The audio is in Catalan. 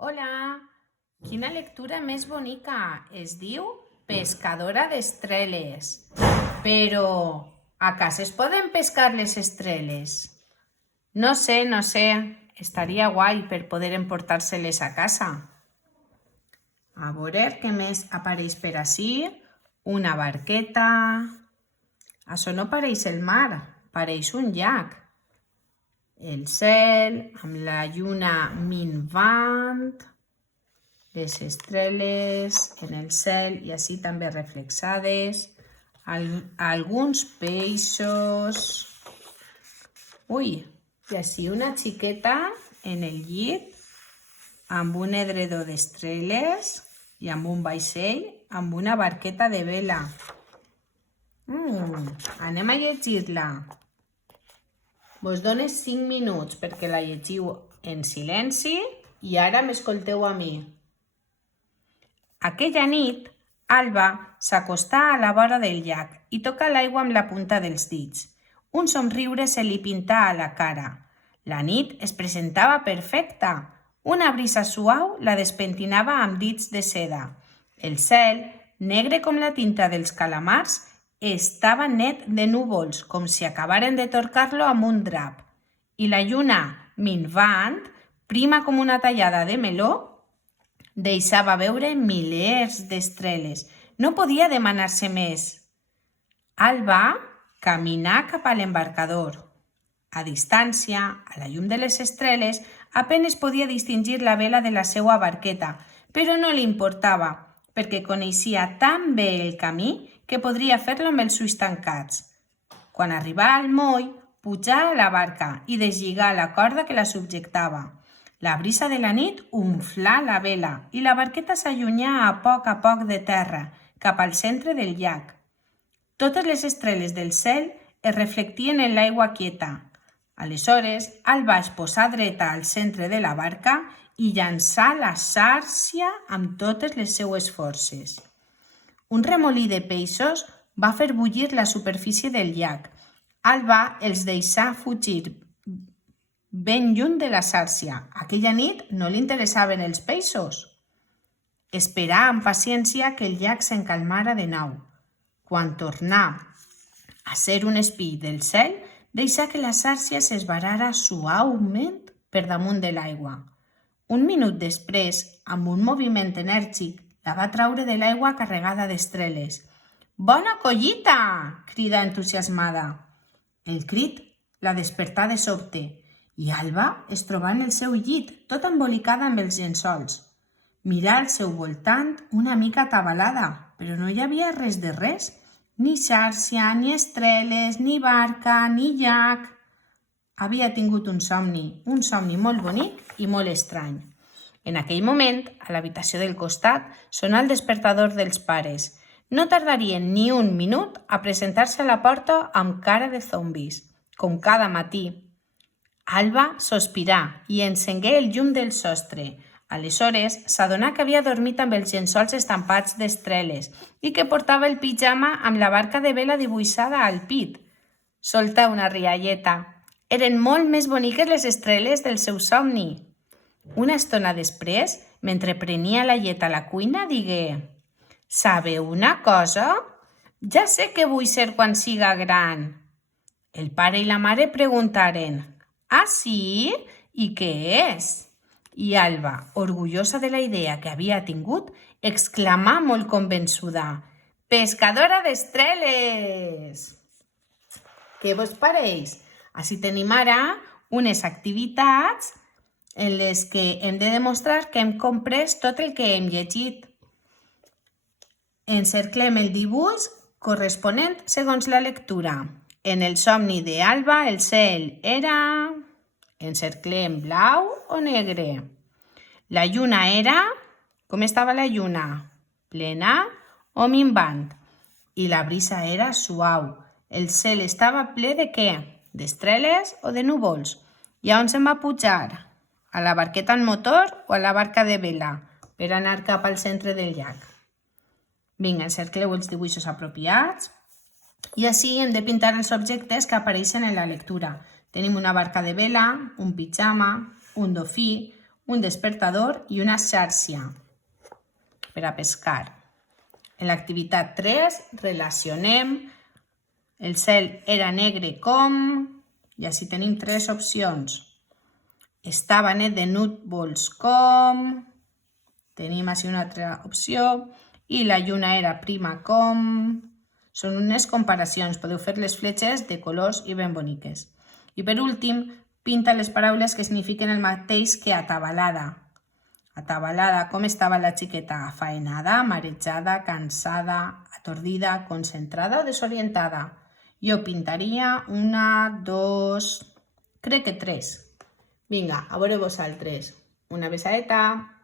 Hola, quina lectura més bonica. Es diu Pescadora d'Estreles. Però, a casa es poden pescar les estreles? No sé. Estaria guai per poder emportar-se-les a casa. A veure què més apareix per ací. Una barqueta. Això no pareix el mar, pareix un llac. El cel, amb la lluna minvant, les estrelles en el cel i així també reflexades, alguns peixos. Ui, i així una xiqueta en el llit amb un edredó d'estrelles i amb un vaixell amb una barqueta de vela. Anem a llegir-la. Vos dono 5 minuts perquè la llegiu en silenci i ara m'escolteu a mi. Aquella nit, Alba s'acostà a la vora del llac i toca l'aigua amb la punta dels dits. Un somriure se li pintà a la cara. La nit es presentava perfecta. Una brisa suau la despentinava amb dits de seda. El cel, negre com la tinta dels calamars, estava net de núvols, com si acabaren de torcar-lo amb un drap. I la lluna, minvant, prima com una tallada de meló, deixava veure milers d'estreles. No podia demanar-se més. Alba caminà cap a l'embarcador. A distància, a la llum de les estreles, apenas podia distingir la vela de la seua barqueta, però no li importava, perquè coneixia tan bé el camí que podria fer-lo amb els ulls tancats. Quan arribà al moll, pujà a la barca i deslligà la corda que la subjectava. La brisa de la nit umflà la vela i la barqueta s'allunyà a poc de terra, cap al centre del llac. Totes les estrelles del cel es reflectien en l'aigua quieta. Aleshores, Alba es posà dreta al centre de la barca i llançà la xàrcia amb totes les seues forces. Un remolí de peixos va fer bullir la superfície del llac. Alba els deixà fugir ben lluny de la xàrcia. Aquella nit no li interessaven els peixos. Esperà amb paciència que el llac s'encalmara de nou. Quan tornà a ser un espill del cel, deixà que la xàrcia s'esbarara suaument per damunt de l'aigua. Un minut després, amb un moviment enèrgic, la va traure de l'aigua carregada d'estreles. «Bona collita!», cridà entusiasmada. El crit la despertà de sobte i Alba es trobà en el seu llit, tota embolicada amb els llençols. Mirà al seu voltant una mica atabalada, però no hi havia res de res. Ni xàrcia, ni estreles, ni barca, ni llac. Havia tingut un somni molt bonic i molt estrany. En aquell moment, a l'habitació del costat, sonà el despertador dels pares. No tardarien ni un minut a presentar-se a la porta amb cara de zombis, com cada matí. Alba sospirà i encengué el llum del sostre. Aleshores, s'adonà que havia dormit amb els llençols estampats d'estreles i que portava el pijama amb la barca de vela dibuixada al pit. Soltà una rialleta. Eren molt més boniques les estreles del seu somni. Una estona després, mentre prenia la llet a la cuina, digué: «Sabeu una cosa? Ja sé què vull ser quan siga gran». El pare i la mare preguntaren: «Ah, sí? I què és?» I Alba, orgullosa de la idea que havia tingut, exclamà molt convençuda: «Pescadora d'estreles!». Què vos pareix? Així tenim ara unes activitats en les que hem de demostrar que hem comprès tot el que hem llegit. Encerclem el dibuix corresponent segons la lectura. En el somni d'Alba el cel era... Encerclem blau o negre? La lluna era... Com estava la lluna? Plena o minvant? I la brisa era suau. El cel estava ple de què? D'estreles o de núvols? I a on se'n va pujar? A la barqueta en motor o a la barca de vela per anar cap al centre del llac? Vinga, encercleu els dibuixos apropiats i així hem de pintar els objectes que apareixen en la lectura. Tenim una barca de vela, un pijama, un dofí, un despertador i una xarxa per a pescar. En l'activitat 3 relacionem el cel era negre com, i així tenim 3 opcions. Estava net de núvols com, tenim així una altra opció, i la lluna era prima com. Són unes comparacions, podeu fer les fletxes de colors i ben boniques. I per últim, pinta les paraules que signifiquen el mateix que atabalada. Atabalada, com estava la xiqueta? Afaenada, marejada, cansada, atordida, concentrada o desorientada? Jo pintaria 1, 2, crec que 3. Vinga, a veure vosaltres. Una besadeta.